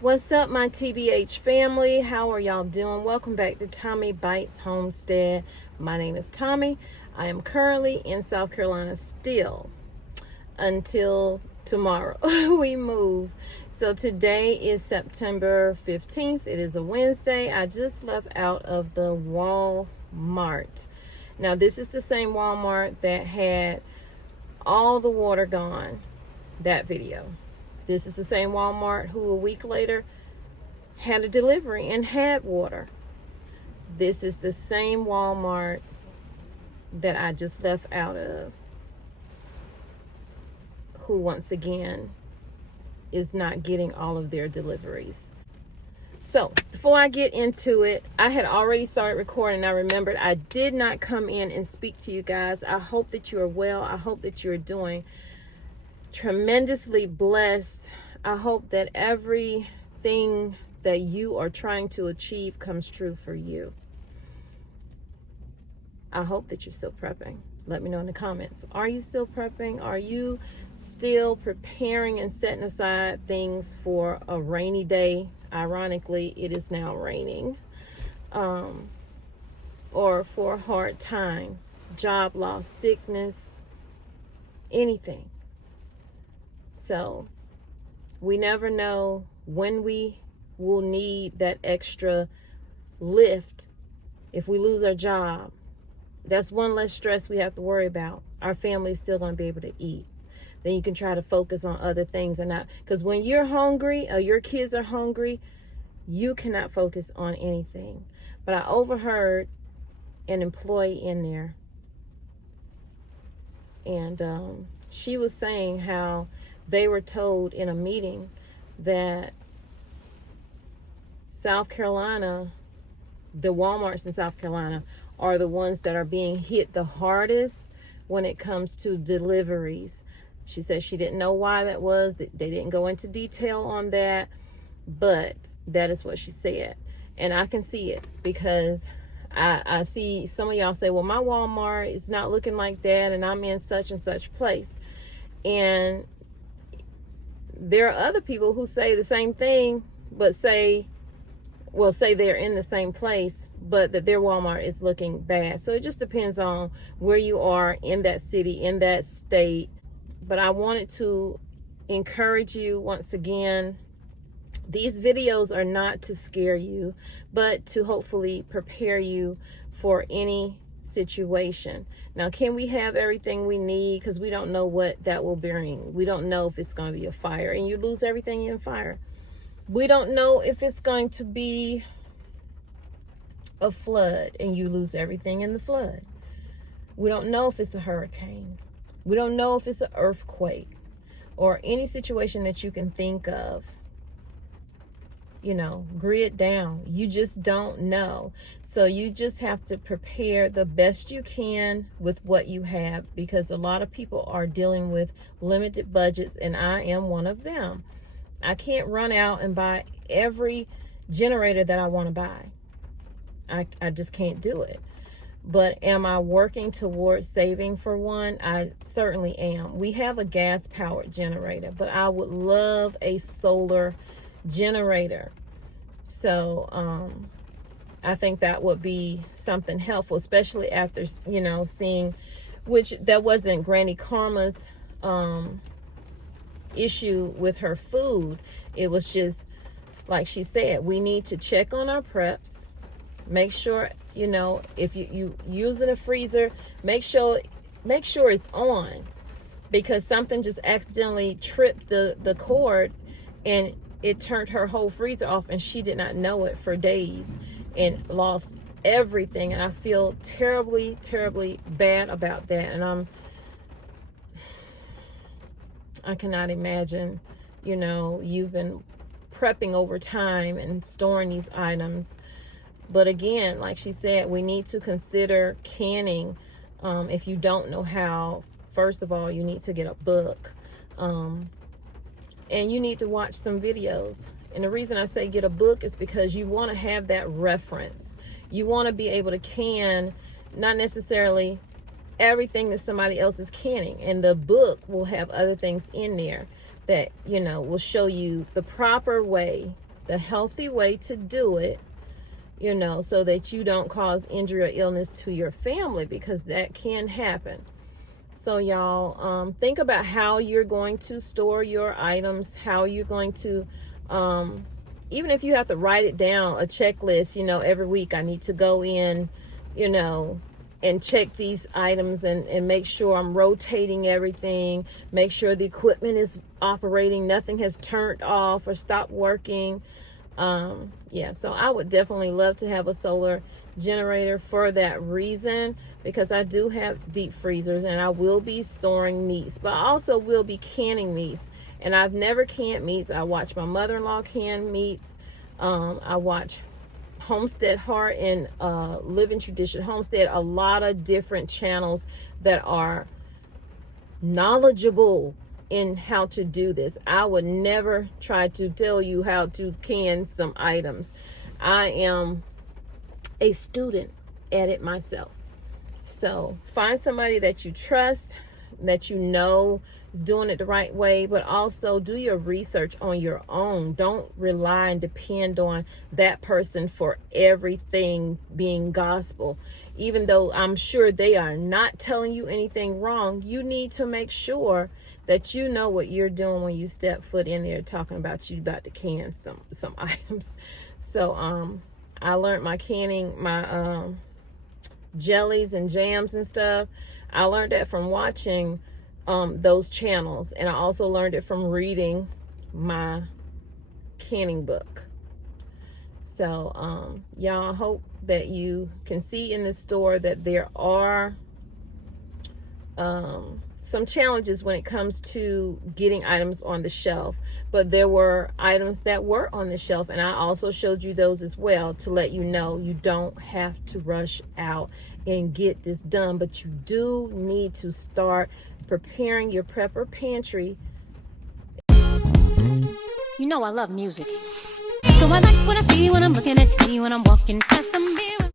What's up, my TBH family? How are y'all doing? Welcome back to Tommy Bites Homestead. My name is Tommy. I am currently in South Carolina still until tomorrow we move. So today is September 15th. It is a Wednesday. I just left out of the Walmart. Now, this is the same Walmart that had all the water gone, that video. This is the same Walmart who a week later had a delivery and had water. This is the same Walmart that I just left out of, who once again is not getting all of their deliveries. So before I get into it, I had already started recording. I remembered I did not come in and speak to you guys. I hope that you are well. I hope that you are doing tremendously blessed. I hope that everything that you are trying to achieve comes true for you. I hope that you're still prepping. Let me know in the comments. Are you still prepping? Are you still preparing and setting aside things for a rainy day? Ironically, it is now raining. Or for a hard time, job loss, sickness, anything. So we never know when we will need that extra lift. If we lose our job, that's one less stress we have to worry about. Our family is still going to be able to eat. Then you can try to focus on other things and not, because when you're hungry or your kids are hungry, you cannot focus on anything. But I overheard an employee in there, and she was saying how they were told in a meeting that South Carolina, the Walmarts in South Carolina, are the ones that are being hit the hardest when it comes to deliveries. She said she didn't know why that was. They didn't go into detail on that, but that is what she said. And I can see it, because I see some of y'all say, well, my Walmart is not looking like that, and I'm in such and such place. And there are other people who say the same thing, but say they're in the same place, but that their Walmart is looking bad. So it just depends on where you are in that city, in that state. But I wanted to encourage you once again. These videos are not to scare you, but to hopefully prepare you for any situation. Now, can we have everything we need? Because we don't know what that will bring. We don't know if it's going to be a fire and you lose everything in fire. We don't know if it's going to be a flood and you lose everything in the flood. We don't know if it's a hurricane. We don't know if it's an earthquake or any situation that you can think of. You know, grid down. You just don't know. So you just have to prepare the best you can with what you have, because a lot of people are dealing with limited budgets, and I am one of them. I can't run out and buy every generator that I want to buy. I just can't do it. But am I working towards saving for one? I certainly am. We have a gas-powered generator, but I would love a solar generator. So I think that would be something helpful, especially after, you know, seeing, which that wasn't Granny Karma's issue with her food. It was just, like she said, we need to check on our preps. Make sure, you know, if you using a freezer, make sure it's on, because something just accidentally tripped the cord and it turned her whole freezer off, and she did not know it for days and lost everything. And I feel terribly, terribly bad about that. And I cannot imagine, you know, you've been prepping over time and storing these items. But again, like she said, we need to consider canning. If you don't know how, first of all, you need to get a book. And you need to watch some videos. And the reason I say get a book is because you want to have that reference. You want to be able to can, not necessarily everything that somebody else is canning. And the book will have other things in there that, you know, will show you the proper way the healthy way to do it, you know, so that you don't cause injury or illness to your family, because that can happen. So y'all, think about how you're going to store your items, how you're going to, even if you have to write it down, a checklist, you know, every week I need to go in, you know, and check these items and make sure I'm rotating everything, make sure the equipment is operating, nothing has turned off or stopped working. Yeah, so I would definitely love to have a solar generator for that reason, because I do have deep freezers and I will be storing meats, but I also will be canning meats. And I've never canned meats. I watch my mother-in-law can meats. I watch Homestead Heart and Living Tradition Homestead, a lot of different channels that are knowledgeable in how to do this. I would never try to tell you how to can some items. I am a student at it myself. So find somebody that you trust, that you know is doing it the right way, but also do your research on your own. Don't rely and depend on that person for everything being gospel. Even though I'm sure they are not telling you anything wrong, you need to make sure that you know what you're doing when you step foot in there talking about you about to can some items. So I learned my canning, my jellies and jams and stuff. I learned that from watching those channels, and I also learned it from reading my canning book. So y'all, hope that you can see in the store that there are some challenges when it comes to getting items on the shelf, but there were items that were on the shelf, and I also showed you those as well to let you know you don't have to rush out and get this done, but you do need to start preparing your prepper pantry. You know I love music, so I like what I see when I'm looking at me when I'm walking past the mirror.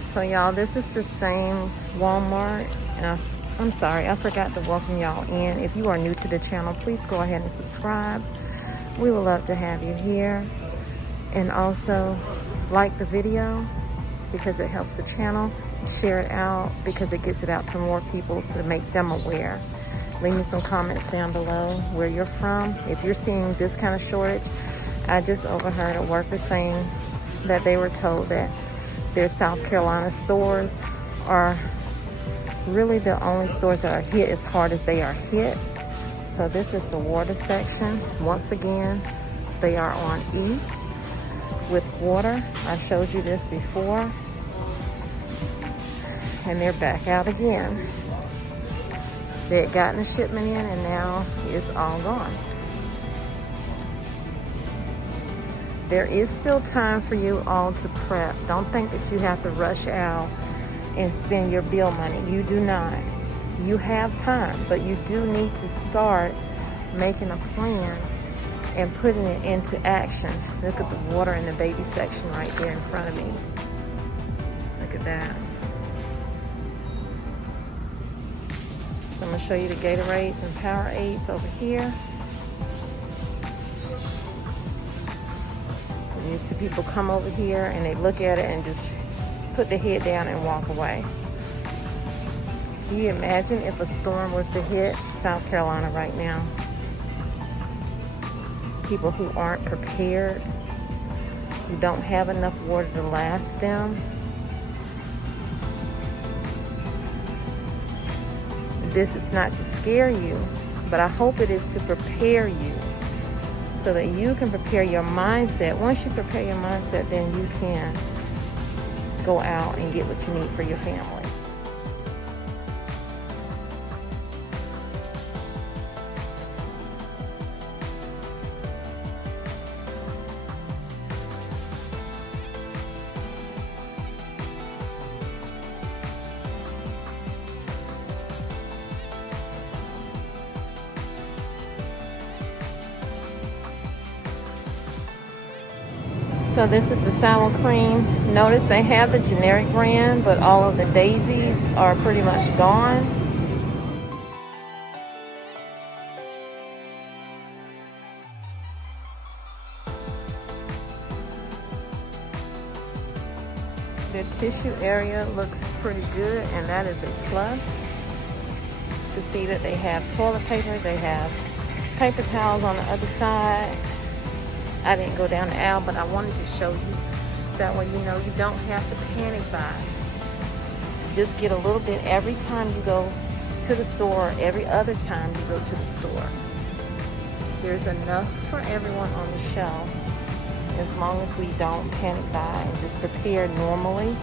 So y'all, this is the same Walmart, and I'm sorry, I forgot to welcome y'all in. If you are new to the channel, please go ahead and subscribe. We would love to have you here. And also like the video because it helps the channel. Share it out because it gets it out to more people to make them aware. Leave me some comments down below where you're from. If you're seeing this kind of shortage, I just overheard a worker saying that they were told that their South Carolina stores are really the only stores that are hit as hard as they are hit. So this is the water section. Once again, they are on E with water. I showed you this before. And they're back out again. They had gotten a shipment in and now it's all gone. There is still time for you all to prep. Don't think that you have to rush out and spend your bill money. You do not. You have time, but you do need to start making a plan and putting it into action. Look at the water in the baby section right there in front of me. Look at that. So I'm going to show you the Gatorades and Powerades over here. Used to people come over here and they look at it and just put their head down and walk away. Can you imagine if a storm was to hit South Carolina right now? People who aren't prepared, who don't have enough water to last them. This is not to scare you, but I hope it is to prepare you so that you can prepare your mindset. Once you prepare your mindset, then you can go out and get what you need for your family. So this is the sour cream. Notice they have the generic brand, but all of the daisies are pretty much gone. The tissue area looks pretty good, and that is a plus. To see that they have toilet paper, they have paper towels on the other side. I didn't go down the aisle, but I wanted to show you. That way you know you don't have to panic buy. Just get a little bit every time you go to the store, every other time you go to the store. There's enough for everyone on the shelf, as long as we don't panic buy and just prepare normally.